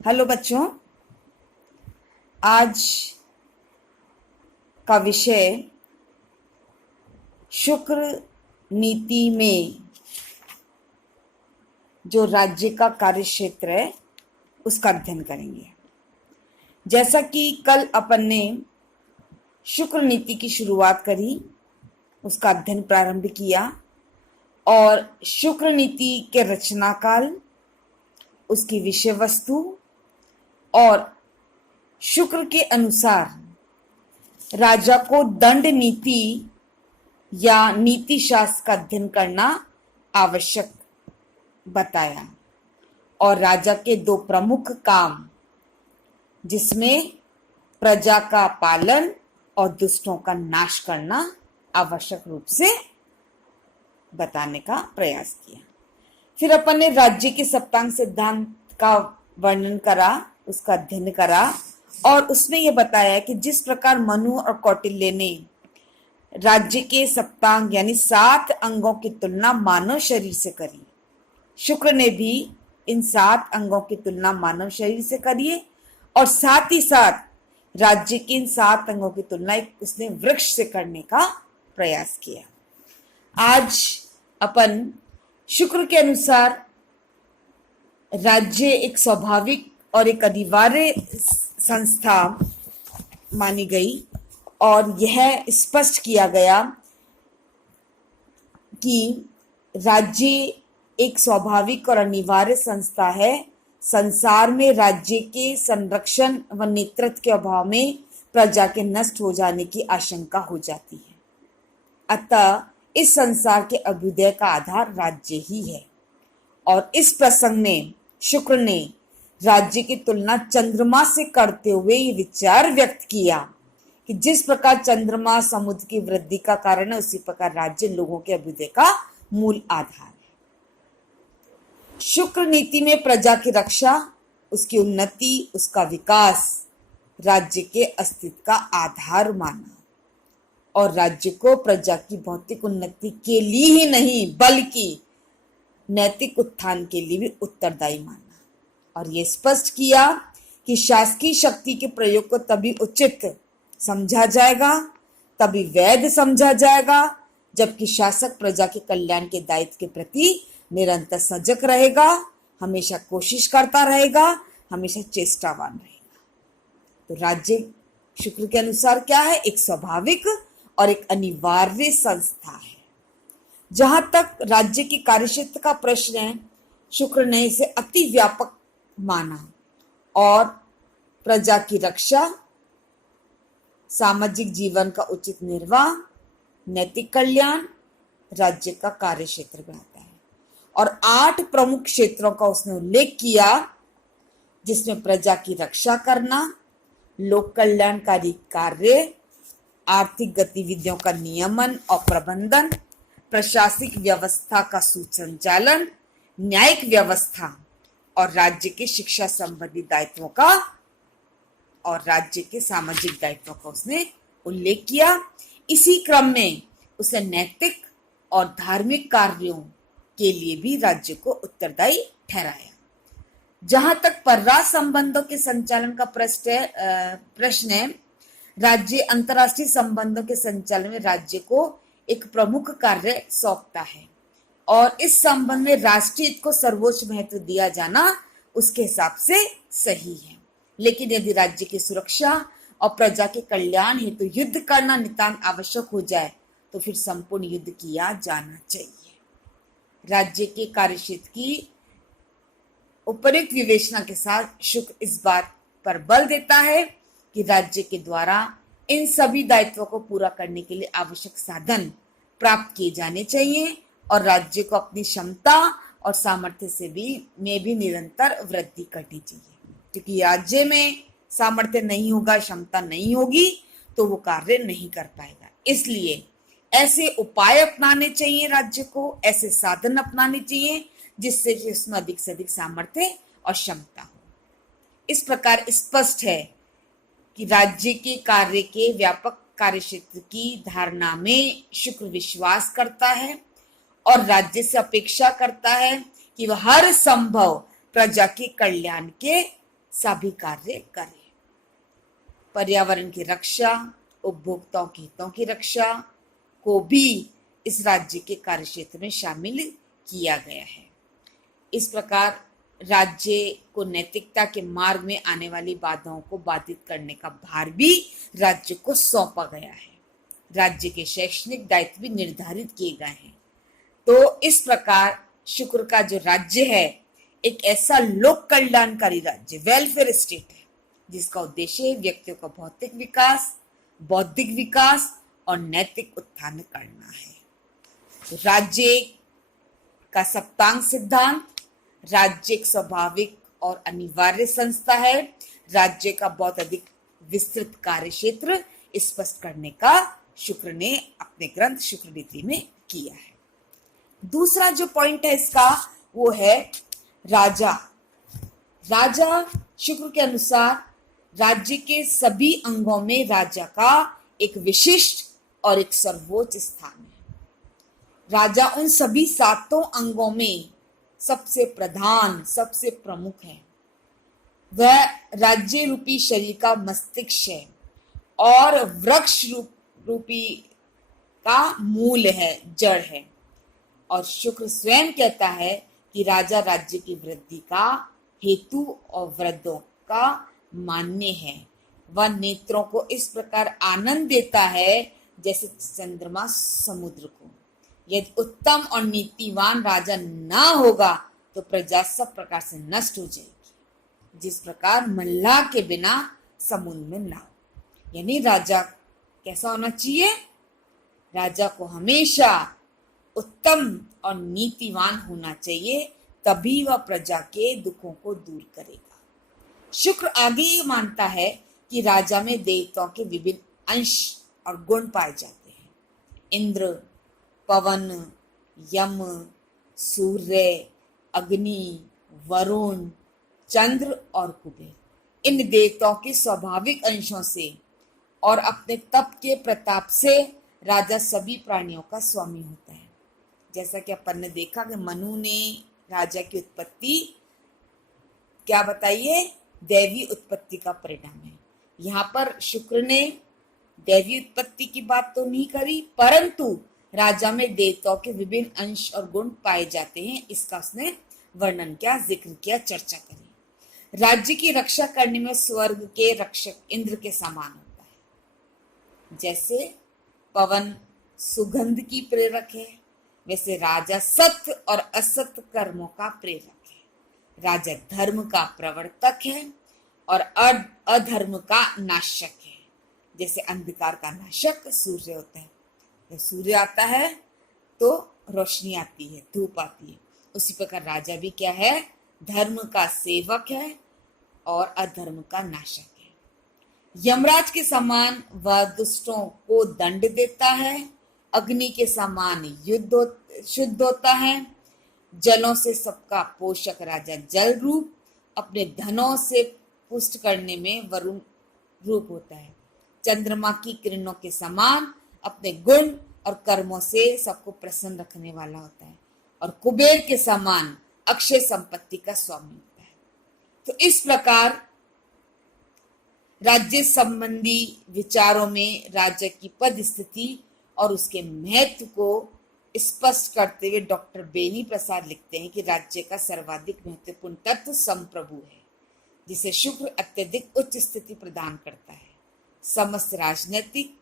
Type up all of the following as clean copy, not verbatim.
Hello बच्चों, आज का विषय शुक्र नीति में जो राज्य का कार्यक्षेत्र है उसका अध्ययन करेंगे। जैसा कि कल अपन ने शुक्र नीति की शुरुआत करी, उसका अध्ययन प्रारंभ किया और शुक्र नीति के रचना काल, उसकी विषय वस्तु और शुक्र के अनुसार राजा को दंड नीति या नीति शास्त्र का अध्ययन करना आवश्यक बताया और राजा के दो प्रमुख काम जिसमें प्रजा का पालन और दुष्टों का नाश करना आवश्यक रूप से बताने का प्रयास किया। फिर अपन ने राज्य के सप्तांग सिद्धांत का वर्णन करा, उसका अध्ययन करा और उसमें यह बताया कि जिस प्रकार मनु और कौटिल्य ने राज्य के सप्तांग यानी 7 अंगों की तुलना मानव शरीर से करी, शुक्र ने भी इन 7 अंगों की तुलना मानव शरीर से करी है और साथ ही साथ राज्य के इन 7 अंगों की तुलना उसने वृक्ष से करने का प्रयास किया। आज अपन शुक्र के अनुसार राज्य एक स्वाभाविक और एक अनिवार्य संस्था मानी गई और यह स्पष्ट किया गया कि राज्य एक स्वाभाविक और अनिवार्य संस्था है। संसार में राज्य के संरक्षण व नेतृत्व के अभाव में प्रजा के नष्ट हो जाने की आशंका हो जाती है। अतः इस संसार के अभ्युदय का आधार राज्य ही है और इस प्रसंग में शुक्र ने राज्य की तुलना चंद्रमा से करते हुए ये विचार व्यक्त किया कि जिस प्रकार चंद्रमा समुद्र की वृद्धि का कारण है, उसी प्रकार राज्य लोगों के अभ्युदय का मूल आधार है। शुक्र नीति में प्रजा की रक्षा, उसकी उन्नति, उसका विकास राज्य के अस्तित्व का आधार माना और राज्य को प्रजा की भौतिक उन्नति के लिए ही नहीं बल्कि नैतिक उत्थान के लिए भी उत्तरदायी माना और यह स्पष्ट किया कि शासकीय शक्ति के प्रयोग को तभी उचित समझा जाएगा, तभी वैध समझा जाएगा जबकि शासक प्रजा के कल्याण के दायित्व के प्रति निरंतर सजग रहेगा, हमेशा कोशिश करता रहेगा, हमेशा चेष्टावान रहेगा। तो राज्य शुक्र के अनुसार क्या है? एक स्वाभाविक और एक अनिवार्य संस्था है। जहां तक राज्य की कार्यक्षेत्र का प्रश्न है, शुक्र ने इसे अति व्यापक माना और प्रजा की रक्षा, सामाजिक जीवन का उचित निर्वाह, नैतिक कल्याण राज्य का कार्यक्षेत्र बनाता है और 8 प्रमुख क्षेत्रों का उसने उल्लेख किया जिसमें प्रजा की रक्षा करना, लोक कल्याणकारी कार्य, आर्थिक गतिविधियों का नियमन और प्रबंधन, प्रशासनिक व्यवस्था का सुसंचालन, न्यायिक व्यवस्था और राज्य के शिक्षा संबंधी दायित्वों का और राज्य के सामाजिक दायित्वों का उसने उल्लेख किया। इसी क्रम में उसे नैतिक और धार्मिक कार्यों के लिए भी राज्य को उत्तरदायी ठहराया। जहां तक परराष्ट्र संबंधों के संचालन का प्रश्न है, राज्य अंतर्राष्ट्रीय संबंधों के संचालन में राज्य को एक प्रमुख कार्य सौंपता है और इस संबंध में राष्ट्रीय हित को सर्वोच्च महत्व दिया जाना उसके हिसाब से सही है। लेकिन यदि राज्य की सुरक्षा और प्रजा के कल्याण हेतु युद्ध करना नितांत आवश्यक हो जाए तो फिर संपूर्ण युद्ध किया जाना चाहिए। राज्य के कार्यक्षेत्र की उपयुक्त विवेचना के साथ शुक्र इस बात पर बल देता है कि राज्य के द्वारा इन सभी दायित्वों को पूरा करने के लिए आवश्यक साधन प्राप्त किए जाने चाहिए और राज्य को अपनी क्षमता और सामर्थ्य से भी निरंतर वृद्धि करनी चाहिए, क्योंकि राज्य में सामर्थ्य नहीं होगा, क्षमता नहीं होगी तो वो कार्य नहीं कर पाएगा। इसलिए ऐसे उपाय अपनाने चाहिए, राज्य को ऐसे साधन अपनाने चाहिए जिससे उसमें अधिक से अधिक सामर्थ्य और क्षमता हो। इस प्रकार स्पष्ट है कि राज्य के कार्य के व्यापक कार्यक्षेत्र की धारणा में शुक्र विश्वास करता है और राज्य से अपेक्षा करता है कि वह हर संभव प्रजा के कल्याण के सभी कार्य करे। पर्यावरण की रक्षा, उपभोक्ताओं के हितों की रक्षा को भी इस राज्य के कार्यक्षेत्र में शामिल किया गया है। इस प्रकार राज्य को नैतिकता के मार्ग में आने वाली बाधाओं को बाधित करने का भार भी राज्य को सौंपा गया है। राज्य के शैक्षणिक दायित्व भी निर्धारित किए गए हैं। तो इस प्रकार शुक्र का जो राज्य है एक ऐसा लोक कल्याणकारी राज्य, वेलफेयर स्टेट है, जिसका उद्देश्य व्यक्तियों का भौतिक विकास, बौद्धिक विकास और नैतिक उत्थान करना है। राज्य का सप्तांग सिद्धांत, राज्य एक स्वाभाविक और अनिवार्य संस्था है। राज्य का बहुत अधिक विस्तृत कार्य क्षेत्र स्पष्ट करने का शुक्र ने अपने ग्रंथ शुक्र नीति में किया है। दूसरा जो पॉइंट है इसका वो है राजा। राजा शुक्र के अनुसार राज्य के सभी अंगों में राजा का एक विशिष्ट और एक सर्वोच्च स्थान है। राजा उन सभी सातों अंगों में सबसे प्रधान, सबसे प्रमुख है। वह राज्य रूपी शरीर का मस्तिष्क है और वृक्ष रूपी का मूल है, जड़ है। और शुक्र स्वयं कहता है कि राजा राज्य की वृद्धि का हेतु और वृद्धों का मान्य है। वह नेत्रों को इस प्रकार आनंद देता है जैसे चंद्रमा समुद्र को। यदि उत्तम और नीतिवान राजा ना होगा तो प्रजा सब प्रकार से नष्ट हो जाएगी, जिस प्रकार मल्लाह के बिना समुद्र में नाव। यानी राजा कैसा होना चाहिए? राजा को हमेशा उत्तम और नीतिवान होना चाहिए, तभी वह प्रजा के दुखों को दूर करेगा। शुक्र आगे ये मानता है कि राजा में देवताओं के विभिन्न अंश और गुण पाए जाते हैं। इंद्र, पवन, यम, सूर्य, अग्नि, वरुण, चंद्र और कुबेर, इन देवताओं के स्वाभाविक अंशों से और अपने तप के प्रताप से राजा सभी प्राणियों का स्वामी होता है। जैसा कि अपन ने देखा कि मनु ने राजा की उत्पत्ति क्या बताइए? दैवी उत्पत्ति का परिणाम है। यहाँ पर शुक्र ने दैवी उत्पत्ति की बात तो नहीं करी, परंतु राजा में देवताओं के विभिन्न अंश और गुण पाए जाते हैं, इसका उसने वर्णन किया, जिक्र किया, चर्चा करी। राज्य की रक्षा करने में स्वर्ग के रक्षक इंद्र के समान होता है। जैसे पवन सुगंध की प्रेरक है, वैसे राजा सत्य और असत्य कर्मों का प्रेरक है। राजा धर्म का प्रवर्तक है और अधर्म का नाशक है। जैसे अंधकार का नाशक सूर्य होता है, जब सूर्य आता है तो रोशनी आती है, धूप आती है। उसी प्रकार राजा भी क्या है? धर्म का सेवक है और अधर्म का नाशक है। यमराज के समान वह दुष्टों को दंड देता है। अग्नि के समान शुद्ध होता है। जलों से सबका पोषक राजा जल रूप, अपने धनों से पुष्ट करने में वरुण रूप होता है। चंद्रमा की किरणों के समान अपने गुण और कर्मों से सबको प्रसन्न रखने वाला होता है और कुबेर के समान अक्षय संपत्ति का स्वामी होता है। तो इस प्रकार राज्य संबंधी विचारों में राज्य की पद स्थिति और उसके महत्व को स्पष्ट करते हुए डॉक्टर बेनी प्रसाद लिखते हैं कि राज्य का सर्वाधिक महत्वपूर्ण तत्व संप्रभु है, जिसे शुक्र अत्यधिक उच्च स्थिति प्रदान करता है। समस्त राजनीतिक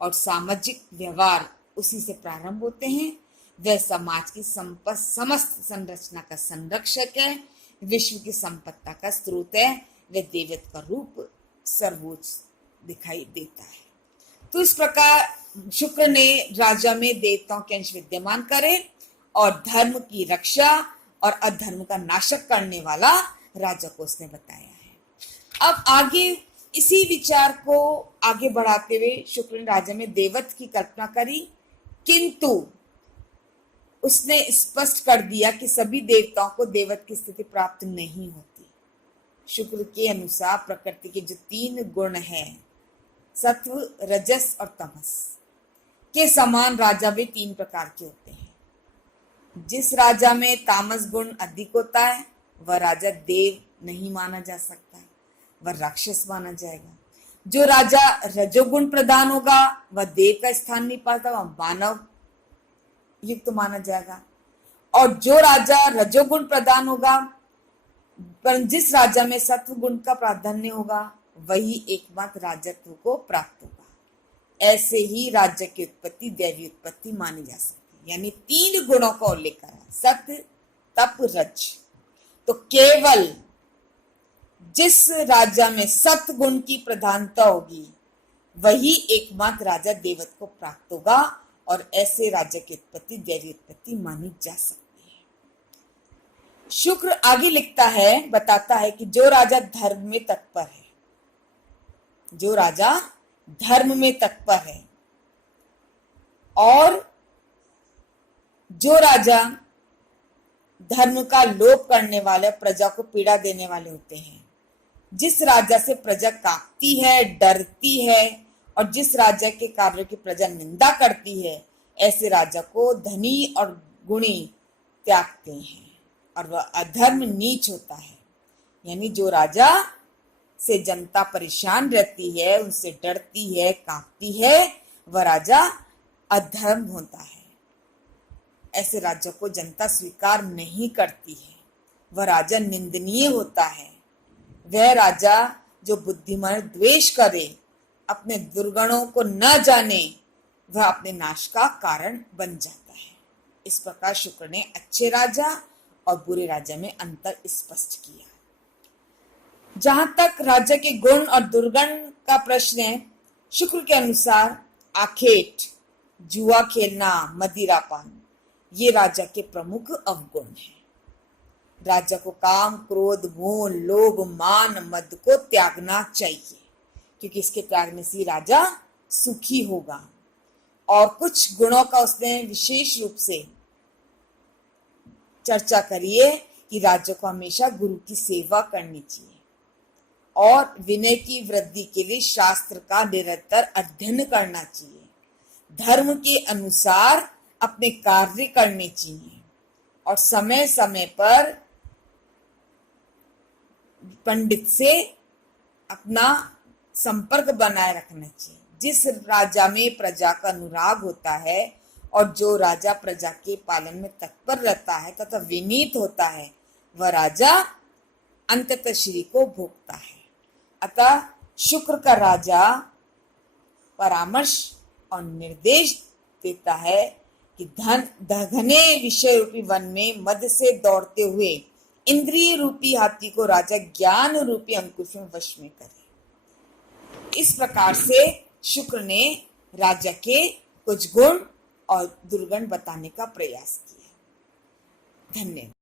और सामाजिक व्यवहार उसी से प्रारंभ होते हैं। वह समाज की समस्त संरचना का संरक्षक है, विश्व की संपत्ति का स्रोत है। वह देवत्व का रूप सर्वोच्च दिखाई देता है। तो इस प्रकार शुक्र ने राजा में देवताओं के अंश विद्यमान करे और धर्म की रक्षा और अधर्म का नाशक करने वाला राजा को उसने बताया है। अब आगे इसी विचार को आगे बढ़ाते हुए शुक्र ने राजा में देवत्व की कल्पना करी, किंतु उसने स्पष्ट कर दिया कि सभी देवताओं को देवत्व की स्थिति प्राप्त नहीं होती। शुक्र के अनुसार प्रकृति के जो 3 गुण हैं, सत्व, रजस और तमस के समान राजा भी 3 प्रकार के होते हैं। जिस राजा में तामस गुण अधिक होता है वह राजा देव नहीं माना जा सकता, वह राक्षस माना जाएगा। जो राजा रजोगुण प्रधान होगा वह देव का स्थान नहीं पाता, वह मानव युक्त माना जाएगा। और जो राजा रजोगुण प्रधान होगा, पर जिस राजा में सत्व गुण का प्राधान्य होगा, वही एकमात्र राजत्व को प्राप्त होगा। ऐसे ही राज्य की उत्पत्ति दैवी उत्पत्ति मानी जा सकती है। यानी 3 गुणों का उल्लेख करा, सत्य, तप, रज। तो केवल जिस राजा में सत्व गुण की प्रधानता होगी वही एकमात्र राजा देवत्व को प्राप्त होगा, और ऐसे राज्य की उत्पत्ति दैवी उत्पत्ति मानी जा सकती है। शुक्र आगे लिखता है, बताता है कि जो राजा धर्म में तत्पर है, जो राजा धर्म में तत्पर है, और जो राजा धर्म का लोप करने वाले, प्रजा को पीड़ा देने वाले होते हैं, जिस राजा से प्रजा कांपती है, डरती है, और जिस राजा के कार्य की प्रजा निंदा करती है, ऐसे राजा को धनी और गुणी त्यागते हैं, और वह अधर्म नीच होता है। यानी जो राजा से जनता परेशान रहती है, उनसे डरती है, कांपती है, वह राजा अधर्म होता है। ऐसे राजा को जनता स्वीकार नहीं करती है, वह राजा निंदनीय होता है। वह राजा जो बुद्धिमान द्वेष करे, अपने दुर्गुणों को न जाने, वह अपने नाश का कारण बन जाता है। इस प्रकार शुक्र ने अच्छे राजा और बुरे राजा में अंतर स्पष्ट किया। जहां तक राज्य के गुण और दुर्गुण का प्रश्न है, शुक्र के अनुसार आखेट, जुआ खेलना, मदिरापान, ये राजा के प्रमुख अवगुण हैं। राजा को काम, क्रोध, मोह, लोभ, मान, मद को त्यागना चाहिए, क्योंकि इसके त्यागने से राजा सुखी होगा। और कुछ गुणों का उसने विशेष रूप से चर्चा करी है कि राजा को हमेशा गुरु की सेवा करनी चाहिए, और विनय की वृद्धि के लिए शास्त्र का निरंतर अध्ययन करना चाहिए, धर्म के अनुसार अपने कार्य करने चाहिए, और समय समय पर पंडित से अपना संपर्क बनाए रखना चाहिए। जिस राजा में प्रजा का अनुराग होता है, और जो राजा प्रजा के पालन में तत्पर रहता है तथा विनीत होता है, वह राजा अंततः श्री को भोगता है। अतः शुक्र का राजा परामर्श और निर्देश देता है कि घने विषय रूपी वन में मद से दौड़ते हुए इंद्रिय रूपी हाथी को राजा ज्ञान रूपी अंकुश में वश में करे। इस प्रकार से शुक्र ने राजा के कुछ गुण और दुर्गुण बताने का प्रयास किया। धन्यवाद।